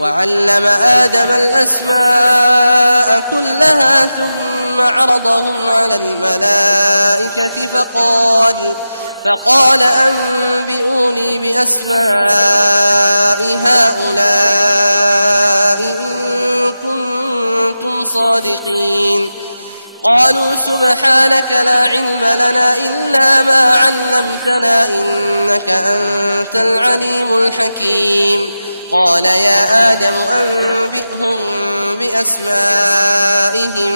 वअल्लम आदम अल-अस्माअ कुल्लहा थुम्मा अरदहुम अलल मलाइकति फ़क़ाल अन्बिऊनी बिअस्माइ हाउलाइ इन कुन्तुम सादिक़ीन क़ालू सुब्हानक ला इल्म लना इल्ला मा अल्लमतना इन्नक अंतल अलीमुल हकीम क़ाल या आदम अन्बिअहुम बिअस्माइहिम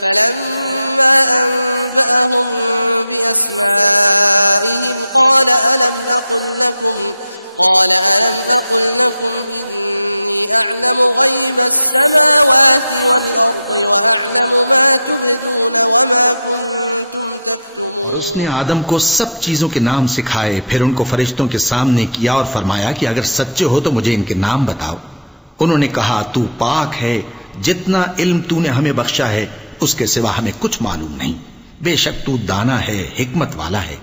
फलम्मा अन्बअहुम बिअस्माइहिम क़ाल अलम अक़ुल लकुम इन्नी अअलमु ग़ैबस समावाति वल अर्दि व अअलमु मा तुबदून व मा कुन्तुम तक्तुमून। उसने आदम को सब चीजों के नाम सिखाए, फिर उनको फरिश्तों के सामने किया और फरमाया कि अगर सच्चे हो तो मुझे इनके नाम बताओ। उन्होंने कहा, तू पाक है, जितना इल्म तूने हमें बख्शा है उसके सिवा हमें कुछ मालूम नहीं, बेशक तू दाना है, हिकमत वाला है।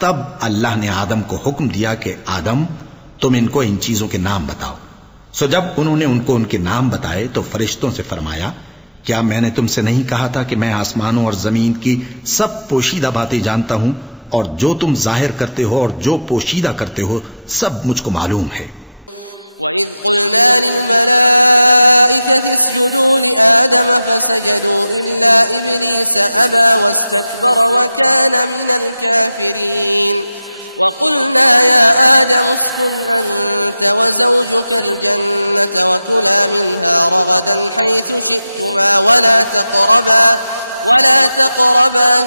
तब अल्लाह ने आदम को हुक्म दिया कि आदम तुम इनको इन चीजों के नाम बताओ। सो जब उन्होंने उनको उनके नाम बताए तो फरिश्तों से फरमाया, क्या मैंने तुमसे नहीं कहा था कि मैं आसमानों और जमीन की सब पोशीदा बातें जानता हूं, और जो तुम जाहिर करते हो और जो पोशीदा करते हो सब मुझको मालूम है। वइज़ क़ुल्ना लिल-मलाइकति इसजुदू लिआदम फसजदू इल्ला इब्लीस अबा वस्तकबर व कान मिनल काफिरीन वक़ुल्ना या आदम उस्कुन अन्त वज़ौजुकल जन्नत वकुला मिन्हा रगदन हैथु शि'तुमा वला तक़रबा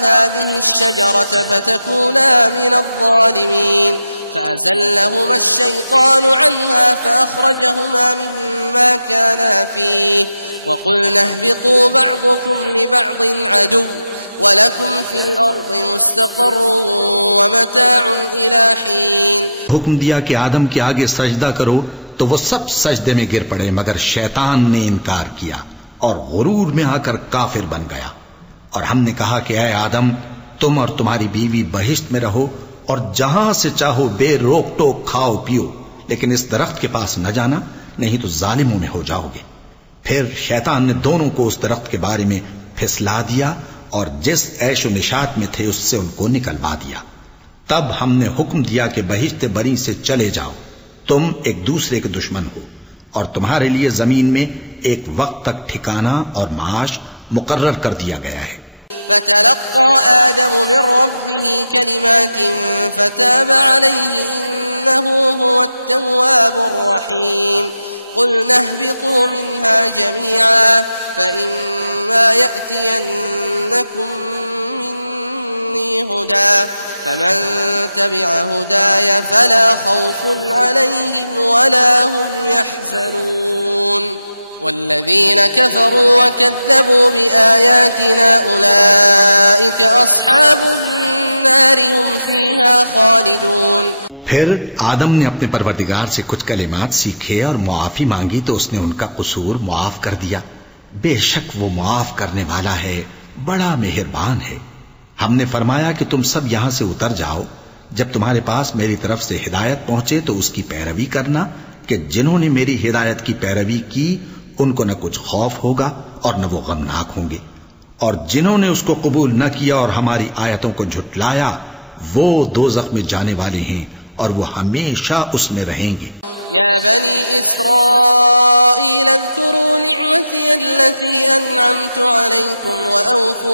हाज़िहि अश-शजरत फतकूना मिनज़-ज़ालिमीन فأزلهما الشيطان عنها فأخرجهما مما كانا فيه وقلنا اهبطوا بعضكم لبعض عدو ولكم في الأرض مستقر ومتاع إلى حين। हुक्म दिया कि आदम के आगे सजदा करो तो वो सब सजदे में गिर पड़े, मगर शैतान ने इनकार किया और गुरूर में आकर काफिर बन गया। और हमने कहा कि ऐ आदम, तुम और तुम्हारी बीवी बहिश्त में रहो और जहां से चाहो बेरोक टोक खाओ पियो, लेकिन इस दरख्त के पास न जाना, नहीं तो जालिमों में हो जाओगे। फिर शैतान ने दोनों को उस दरख्त के बारे में फिसला दिया और जिस ऐशो निशात में थे उससे उनको निकलवा दिया। तब हमने हुक्म दिया कि बहिश्त बरी से चले जाओ, तुम एक दूसरे के दुश्मन हो और तुम्हारे लिए जमीन में एक वक्त तक ठिकाना और माश मुकर्रर कर दिया गया है। فتلقى آدم من ربه كلمات فتاب عليه إنه هو التواب الرحيم قلنا اهبطوا منها جميعا فإما يأتينكم مني هدى فمن تبع هداي فلا خوف عليهم ولا هم يحزنون والذين كفروا وكذبوا بآياتنا أولئك أصحاب النار هم فيها خالدون। फिर आदम ने अपने परवरदिगार से कुछ कलिमात सीखे और मुआफी मांगी तो उसने उनका कसूर मुआफ कर दिया। बेशक वो मुआफ करने वाला है, बड़ा मेहरबान है। हमने फरमाया कि तुम सब यहां से उतर जाओ, जब तुम्हारे पास मेरी तरफ से हिदायत पहुंचे तो उसकी पैरवी करना कि जिन्होंने मेरी हिदायत की पैरवी की उनको न कुछ खौफ होगा और न वो गमनाक होंगे, और जिन्होंने उसको कबूल न किया और हमारी आयतों को झुटलाया वो दोज़ख में जाने वाले हैं और वो हमेशा उसमें रहेंगे। या बनी इस्राईल अज़्कुरू निअमती अल्लती अनअमतु अलैकुम व औफू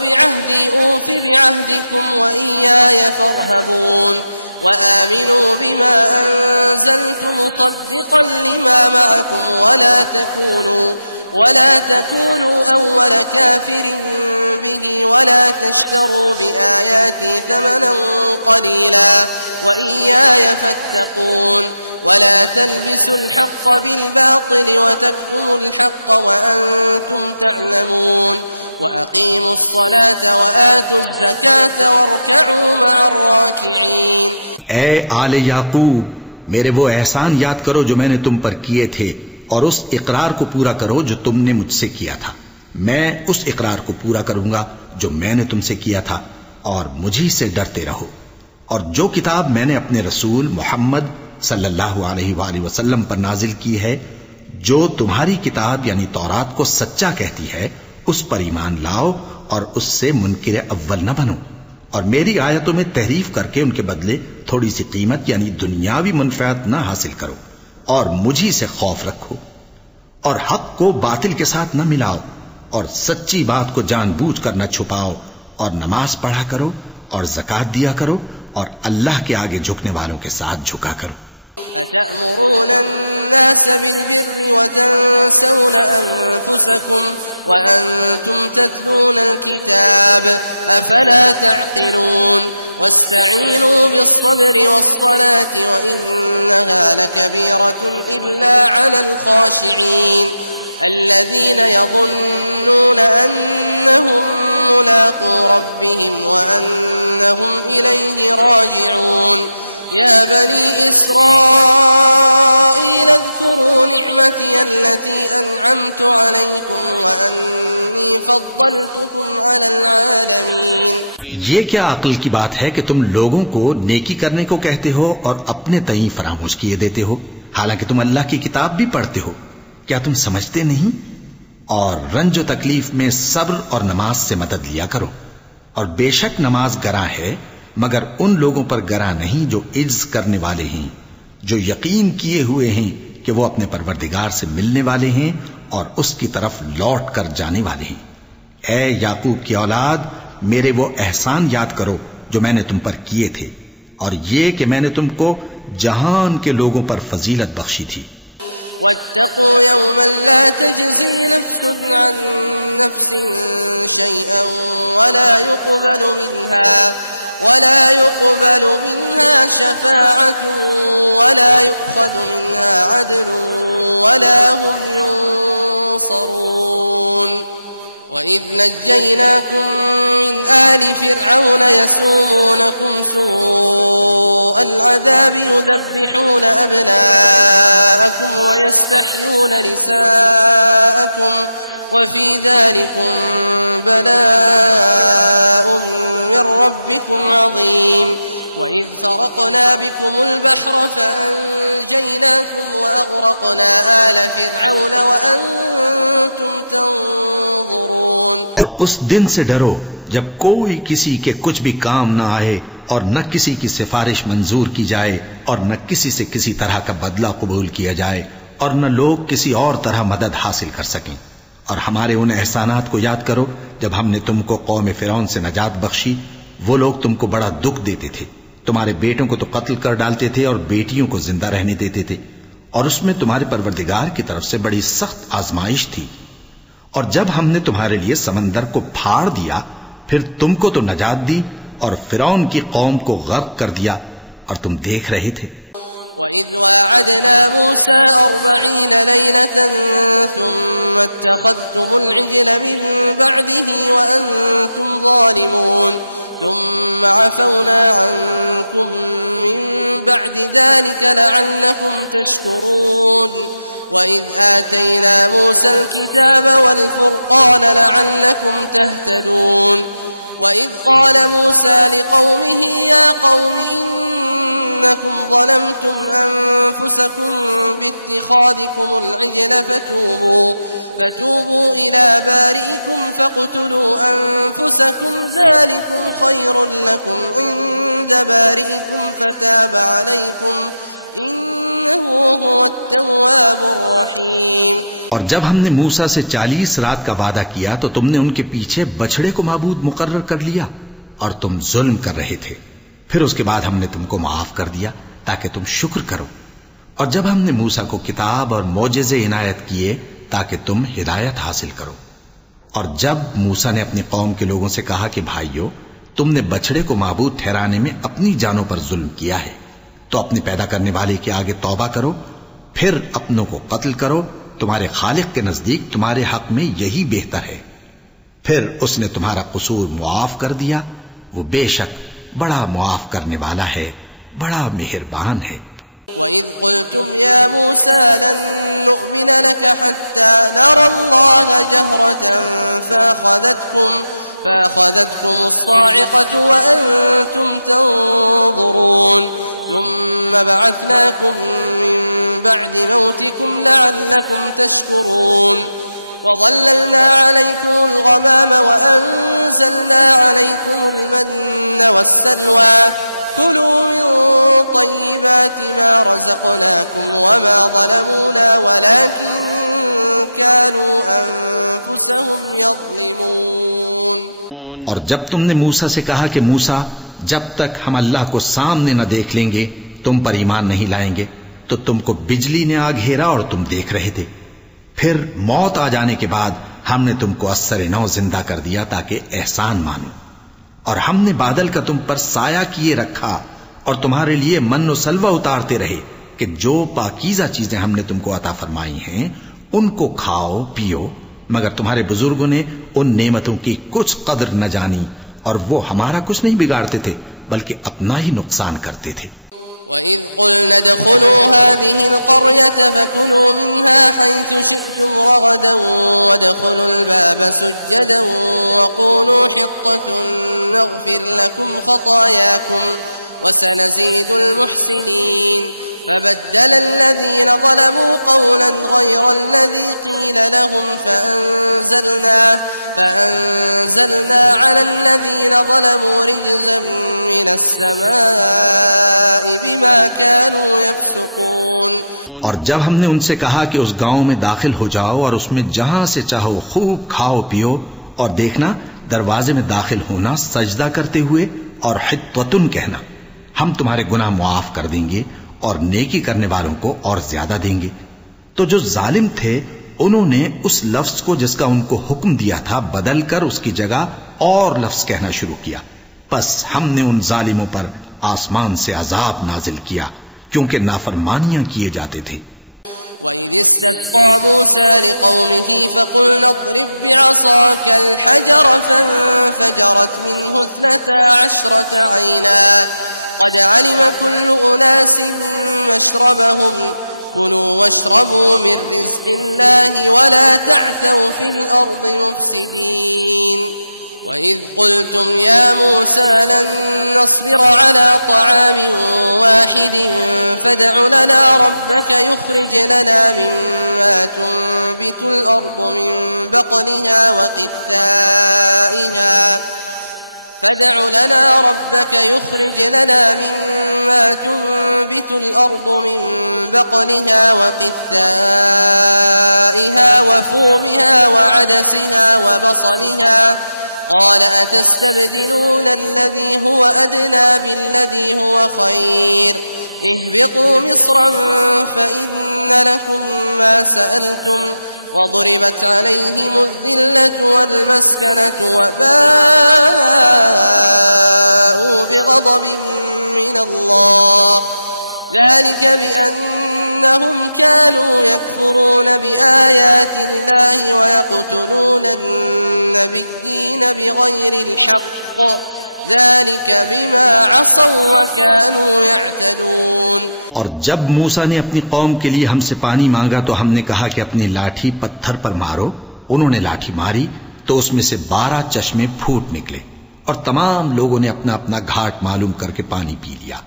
बिअहदी ऊफ़ि बिअहदिकुम व इय्याय फर्हबून وآمنوا بما أنزلت مصدقا لما معكم ولا تكونوا أول كافر به ولا تشتروا بآياتي ثمنا قليلا وإياي فاتقون ولا تلبسوا الحق بالباطل وتكتموا الحق وأنتم تعلمون وأقيموا الصلاة وآتوا الزكاة واركعوا مع الراكعين। ऐ आले याकूब, मेरे वो एहसान याद करो जो मैंने तुम पर किए थे और उस इकरार को पूरा करो जो तुमने मुझसे किया था। मैं उस इकरार को पूरा करूंगा जो मैंने तुमसे किया था और मुझी से डरते रहो। और जो किताब मैंने अपने रसूल मोहम्मद सल्लल्लाहु अलैहि वसल्लम पर नाजिल की है, जो तुम्हारी किताब यानी तौरात को सच्चा कहती है उस पर ईमान लाओ और उससे मुनकिर अव्वल न बनो, और मेरी आयतों में तहरीफ करके उनके बदले थोड़ी सी कीमत यानी दुनियावी मुनफात न हासिल करो, और मुझी से खौफ रखो, और हक को बातिल के साथ न मिलाओ, और सच्ची बात को जानबूझकर न छुपाओ, और नमाज पढ़ा करो और ज़कात दिया करो, और अल्लाह के आगे झुकने वालों के साथ झुका करो। अतअमुरून अन्नास बिलबिर्रि वतंसौन अनफुसकुम वअंतुम तत्लूनल किताब अफला तअक़िलून वस्तईनू बिस्सब्रि वस्सलाति वइन्नहा लकबीरतुन इल्ला अलल खाशिईन الذين يظنون أنهم ملاقو ربهم وأنهم إليه راجعون يا بني إسرائيل اذكروا نعمتي التي أنعمت عليكم وأني فضلتكم على العالمين। ये क्या अक्ल की बात है कि तुम लोगों को नेकी करने को कहते हो और अपने तई फरामोश किए देते हो, हालांकि तुम अल्लाह की किताब भी पढ़ते हो। क्या तुम समझते नहीं? और रंजो तकलीफ में सब्र और नमाज से मदद लिया करो, और बेशक नमाज गरा है मगर उन लोगों पर गरा नहीं जो इज्ज करने वाले हैं, जो यकीन किए हुए हैं कि वो अपने परवरदिगार से मिलने वाले हैं और उसकी तरफ लौट कर जाने वाले हैं। ऐ याकूब की औलाद, मेरे वो एहसान याद करो जो मैंने तुम पर किए थे, और ये कि मैंने तुमको जहान के लोगों पर फजीलत बख्शी थी। वत्तक़ू यौमन ला तजज़ी नफ्सुन अन नफ्सिन शैअन वला युक़बलु मिन्हा शफ़ाअतुन वला युअख़ज़ु मिन्हा अदलुन वला हुम युनसरून। وإذ نجيناكم من آل فرعون يسومونكم سوء العذاب يذبحون أبناءكم ويستحيون نساءكم وفي ذلكم بلاء من ربكم عظيم। وإذ فرقنا بكم البحر فأنجيناكم وأغرقنا آل فرعون وأنتم تنظرون। उस दिन से डरो जब कोई किसी के कुछ भी काम न आए और न किसी की सिफारिश मंजूर की जाए और न किसी से किसी तरह का बदला कबूल किया जाए और न लोग किसी और तरह मदद हासिल कर सकें। और हमारे उन एहसानात को याद करो जब हमने तुमको कौम फिरौन से नजात बख्शी। वो लोग तुमको बड़ा दुख देते थे, तुम्हारे बेटों को तो कत्ल कर डालते थे और बेटियों को जिंदा रहने देते थे, और उसमें तुम्हारे परवरदिगार की तरफ से बड़ी सख्त आजमाइश थी। और जब हमने तुम्हारे लिए समंदर को फाड़ दिया, फिर तुमको तो नजात दी और फिरौन की कौम को गर्क कर दिया, और तुम देख रहे थे। وَإِذْ وَاعَدْنَا مُوسَى 40 لَيْلَةً ثُمَّ اتَّخَذْتُمُ الْعِجْلَ مِنْ بَعْدِهِ وَأَنْتُمْ ظَالِمُونَ ثُمَّ عَفَوْنَا عَنْكُمْ مِنْ بَعْدِ ذَلِكَ لَعَلَّكُمْ تَشْكُرُونَ وَإِذْ آتَيْنَا مُوسَى الْكِتَابَ وَالْفُرْقَانَ لَعَلَّكُمْ تَهْتَدُونَ وَإِذْ قَالَ مُوسَى لِقَوْمِهِ يَا قَوْمِ إنكم ظلمتم أنفسكم باتخاذكم العجل فتوبوا إلى بارئكم فاقتلوا أنفسكم ذلكم خير لكم عند بارئكم فتاب عليكم إنه هو التواب الرحيم। और जब हमने मूसा से 40 रात का वादा किया तो तुमने उनके पीछे बछड़े को माबूद मुकर्रर कर लिया और तुम जुल्म कर रहे थे। फिर उसके बाद हमने तुमको माफ कर दिया ताकि तुम शुक्र करो। और जब हमने मूसा को किताब और मोजेज़े इनायत किए ताकि तुम हिदायत हासिल करो। और जब मूसा ने अपनी कौम के लोगों से कहा कि भाइयों, तुमने बछड़े को माबूद ठहराने में अपनी जानों पर जुल्म किया है, तो अपने पैदा करने वाले के आगे तौबा करो, फिर अपनों को कत्ल करो। तुम्हारे खालिक के नजदीक तुम्हारे हक में यही बेहतर है। फिर उसने तुम्हारा कसूर मुआफ कर दिया। वो बेशक बड़ा मुआफ करने वाला है, बड़ा मेहरबान है। وَإِذْ قُلْتُمْ يَا مُوسَى لَن نُّؤْمِنَ لَكَ حَتَّى نَرَى اللَّهَ جَهْرَةً فَأَخَذَتْكُمُ الصَّاعِقَةُ وَأَنْتُمْ تَنظُرُونَ ثم بعثناكم من بعد موتكم لعلكم تشكرون وظللنا عليكم الغمام وأنزلنا عليكم المن والسلوى كلوا من طيبات ما رزقناكم وما ظلمونا ولكن كانوا أنفسهم يظلمون। और जब तुमने मूसा से कहा कि मूसा, जब तक हम अल्लाह को सामने न देख लेंगे तुम पर ईमान नहीं लाएंगे, तो तुमको बिजली ने आ घेरा और तुम देख रहे थे। फिर मौत आ जाने के बाद हमने तुमको अस्सर नौ जिंदा कर दिया ताकि एहसान मानो, और हमने बादल का तुम पर साया किए रखा और तुम्हारे लिए मन और सलवा उतारते रहे कि जो पाकीज़ा चीजें हमने तुमको अता फरमाई हैं उनको खाओ पियो, मगर तुम्हारे बुजुर्गों ने उन नेमतों की कुछ कदर न जानी और वो हमारा कुछ नहीं बिगाड़ते थे बल्कि अपना ही नुकसान करते थे। وَإِذْ قُلْنَا ادْخُلُوا هَٰذِهِ الْقَرْيَةَ فَكُلُوا مِنْهَا حَيْثُ شِئْتُمْ رَغَدًا وَادْخُلُوا الْبَابَ سُجَّدًا وَقُولُوا حِطَّةٌ نَغْفِرْ لَكُمْ خَطَايَاكُمْ وَسَنَزِيدُ الْمُحْسِنِينَ فبدل الذين ظلموا قولا غير الذي قيل لهم فأنزلنا على الذين ظلموا رجزا من السماء بما كانوا يفسقون। और जब हमने उनसे कहा कि उस गांव में दाखिल हो जाओ और उसमें जहां से चाहो खूब खाओ पियो, और देखना दरवाजे में दाखिल होना सजदा करते हुए और हित्वतुन कहना, हम तुम्हारे गुनाह मुआफ कर देंगे और नेकी करने वालों को और ज्यादा देंगे। तो जो जालिम थे उन्होंने उस लफ्ज को जिसका उनको हुक्म दिया था बदल कर उसकी जगह और लफ्ज कहना शुरू किया। बस हमने उन जालिमों पर आसमान से अजाब नाजिल किया क्योंकि नाफरमानियां किए जाते थे। وَإِذِ اسْتَسْقَىٰ مُوسَىٰ لِقَوْمِهِ فَقُلْنَا اضْرِب بِّعَصَاكَ الْحَجَرَ فَانفَجَرَتْ مِنْهُ 12 عَيْنًا قد علم كل أناس مشربهم كلوا واشربوا من رزق الله ولا تعثوا في الأرض مفسدين وإذ قلتم يا موسى لن نصبر على طعام واحد فادع لنا ربك يخرج لنا مما تنبت الأرض من بقلها وقثائها فادع لنا ربك يخرج لنا مما تنبت الأرض من بقلها وقثائها وفومها وعدسها وبصلها قال أتستبدلون الذي هو أدنى بالذي هو خير اهبطوا مصرا فإن لكم ما سألتم وضربت عليهم الذلة والمسكنة وباءوا بغضب من الله ذلك بأنهم كانوا يكفرون بآيات الله ويقتلون النبيين بغير الحق ذلك بما عصوا وكانوا يعتدون। और जब मूसा ने अपनी कौम के लिए हमसे पानी मांगा तो हमने कहा कि अपनी लाठी पत्थर पर मारो। उन्होंने लाठी मारी तो उसमें से 12 चश्मे फूट निकले और तमाम लोगों ने अपना अपना घाट मालूम करके पानी पी लिया।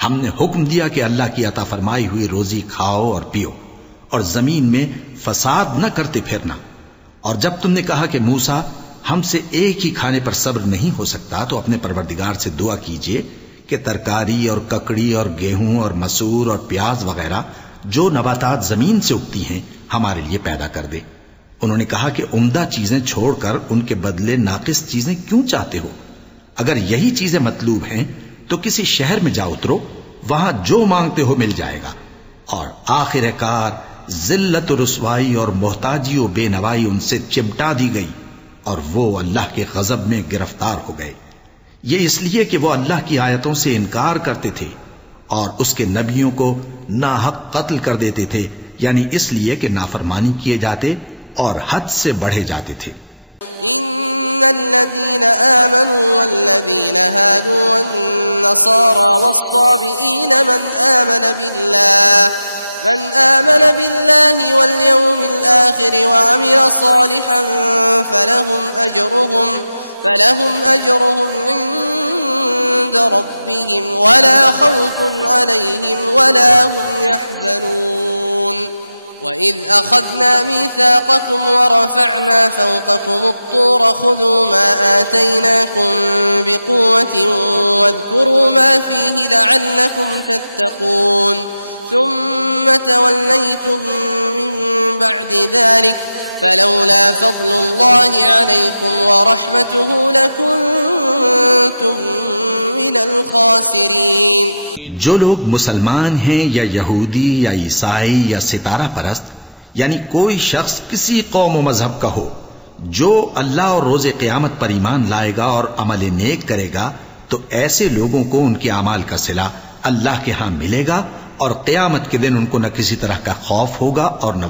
हमने हुक्म दिया कि अल्लाह की अता फरमाई हुई रोजी खाओ और पियो और जमीन में फसाद न करते फिरना। और जब तुमने कहा कि मूसा हमसे एक ही खाने पर सब्र नहीं हो सकता तो अपने परवरदिगार से दुआ कीजिए कि तरकारी और ककड़ी और गेहूं और मसूर और प्याज वगैरह जो नबातात जमीन से उगती हैं हमारे लिए पैदा कर दे। उन्होंने कहा कि उम्दा चीजें छोड़कर उनके बदले नाकिस चीजें क्यों चाहते हो? अगर यही चीजें मतलूब हैं तो किसी शहर में जा उतरो, वहां जो मांगते हो मिल जाएगा। और आखिरकार जिल्लत रुसवाई और मोहताजी और बेनवाई उनसे चिमटा दी गई और वो अल्लाह के गजब में गिरफ्तार हो गए। ये इसलिए कि वो अल्लाह की आयतों से इनकार करते थे और उसके नबियों को नाहक कत्ल कर देते थे, यानी इसलिए कि नाफरमानी किए जाते और हद से बढ़े जाते थे। इन्नल्लज़ीन आमनू वल्लज़ीन हादू वन्नसारा वस्साबिईन मन आमन बिल्लाहि वल्यौमिल आखिर वअमिल सालिहन फलहुम अजरुहुम عند ربهم ولا خوف عليهم ولا هم يحزنون وإذ أخذنا ميثاقكم ورفعنا فوقكم الطور خذوا ما آتيناكم بقوة واذكروا ما فيه لعلكم تتقون ثم توليتم من بعد ذلك فلولا فضل الله عليكم ورحمته لكنتم من الخاسرين। जो लोग मुसलमान हैं या यहूदी या ईसाई या सितारा परस्त, यानी कोई शख्स किसी कौम व मजहब का हो, जो अल्लाह और रोजे क़यामत पर ईमान लाएगा और अमल नेक करेगा, तो ऐसे लोगों को उनके अमाल का सिला अल्लाह के यहां मिलेगा और क़यामत के दिन उनको न किसी तरह का खौफ होगा और न